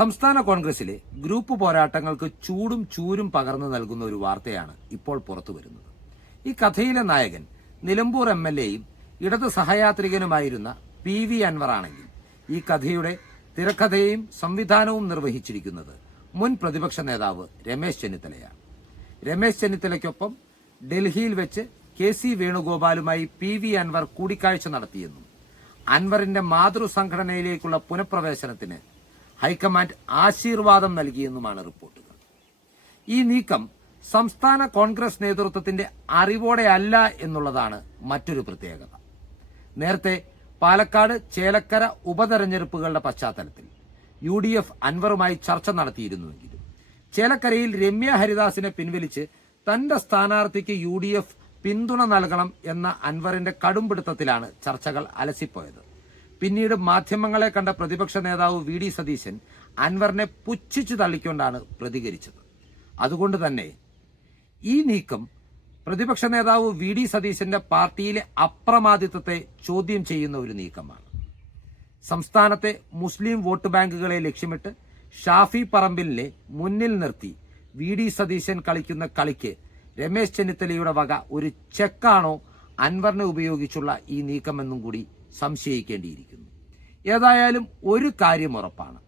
സംസ്ഥാന കോൺഗ്രസിലെ ഗ്രൂപ്പ് പോരാട്ടങ്ങൾക്ക് ചൂടും ചൂരും പകർന്നു നൽകുന്ന ഒരു വാർത്തയാണ് ഇപ്പോൾ പുറത്തു വരുന്നത്. ഈ കഥയിലെ നായകൻ നിലമ്പൂർ MLA-യും ഇടത് സഹയാത്രികനുമായിരുന്ന PV അൻവർ ആണെങ്കിൽ ഈ കഥയുടെ തിരക്കഥയും സംവിധാനവും നിർവഹിച്ചിരിക്കുന്നത് മുൻ പ്രതിപക്ഷ നേതാവ് രമേശ് ചെന്നിത്തലയാണ്. രമേശ് ചെന്നിത്തലയ്ക്കൊപ്പം ഡൽഹിയിൽ വെച്ച് KC വേണുഗോപാലുമായി PV അൻവർ കൂടിക്കാഴ്ച നടത്തിയെന്നും അൻവറിന്റെ മാതൃസംഘടനയിലേക്കുള്ള പുനഃപ്രവേശനത്തിന് ഹൈക്കമാൻഡ് ആശീർവാദം നൽകിയെന്നുമാണ് റിപ്പോർട്ടുകൾ. ഈ നീക്കം സംസ്ഥാന കോൺഗ്രസ് നേതൃത്വത്തിന്റെ അറിവോടെയല്ല എന്നുള്ളതാണ് മറ്റൊരു പ്രത്യേകത. നേരത്തെ പാലക്കാട് ചേലക്കര ഉപതെരഞ്ഞെടുപ്പുകളുടെ പശ്ചാത്തലത്തിൽ UDF അൻവറുമായി ചർച്ച നടത്തിയിരുന്നുവെങ്കിലും ചേലക്കരയിൽ രമ്യ ഹരിദാസിനെ പിൻവലിച്ച് തന്റെ സ്ഥാനാർത്ഥിക്ക് UDF പിന്തുണ നൽകണം എന്ന അൻവറിന്റെ കടുംപിടുത്തത്തിലാണ് ചർച്ചകൾ അലസിപ്പോയത്. പിന്നീട് മാധ്യമങ്ങളെ കണ്ട പ്രതിപക്ഷ നേതാവ് VD സതീശൻ അൻവറിനെ പുച്ഛിച്ചു തള്ളിക്കൊണ്ടാണ് പ്രതികരിച്ചത്. അതുകൊണ്ട് തന്നെ ഈ നീക്കം പ്രതിപക്ഷ നേതാവ് VD സതീശന്റെ പാർട്ടിയിലെ അപ്രമാദിത്വത്തെ ചോദ്യം ചെയ്യുന്ന ഒരു നീക്കമാണ്. സംസ്ഥാനത്തെ മുസ്ലിം വോട്ട് ബാങ്കുകളെ ലക്ഷ്യമിട്ട് ഷാഫി പറമ്പിലിനെ മുന്നിൽ നിർത്തി VD സതീശൻ കളിക്കുന്ന കളിക്ക് രമേശ് ചെന്നിത്തലയുടെ വക ഒരു ചെക്കാണോ അൻവറിനെ ഉപയോഗിച്ചുള്ള ഈ നീക്കമെന്നും കൂടി സംശയിക്കേണ്ടിയിരിക്കുന്നു. ഏതായാലും ഒരു കാര്യം ഉറപ്പാണ്,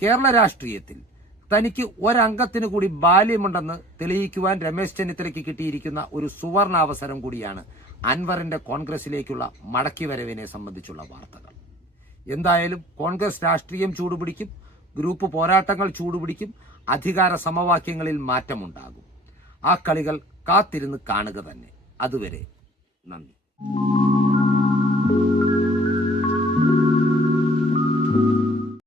കേരള രാഷ്ട്രീയത്തിൽ തനിക്ക് ഒരംഗത്തിന് കൂടി ബാല്യമുണ്ടെന്ന് തെളിയിക്കുവാൻ രമേശ് ചെന്നിത്തലയ്ക്ക് കിട്ടിയിരിക്കുന്ന ഒരു സുവർണാവസരം കൂടിയാണ് അൻവറിന്റെ കോൺഗ്രസിലേക്കുള്ള മടക്കിവരവിനെ സംബന്ധിച്ചുള്ള വാർത്തകൾ. എന്തായാലും കോൺഗ്രസ് രാഷ്ട്രീയം ചൂടുപിടിക്കും, ഗ്രൂപ്പ് പോരാട്ടങ്ങൾ ചൂടുപിടിക്കും, അധികാര സമവാക്യങ്ങളിൽ മാറ്റമുണ്ടാകും. ആ കളികൾ കാത്തിരുന്ന് കാണുക തന്നെ. അതുവരെ നന്ദി.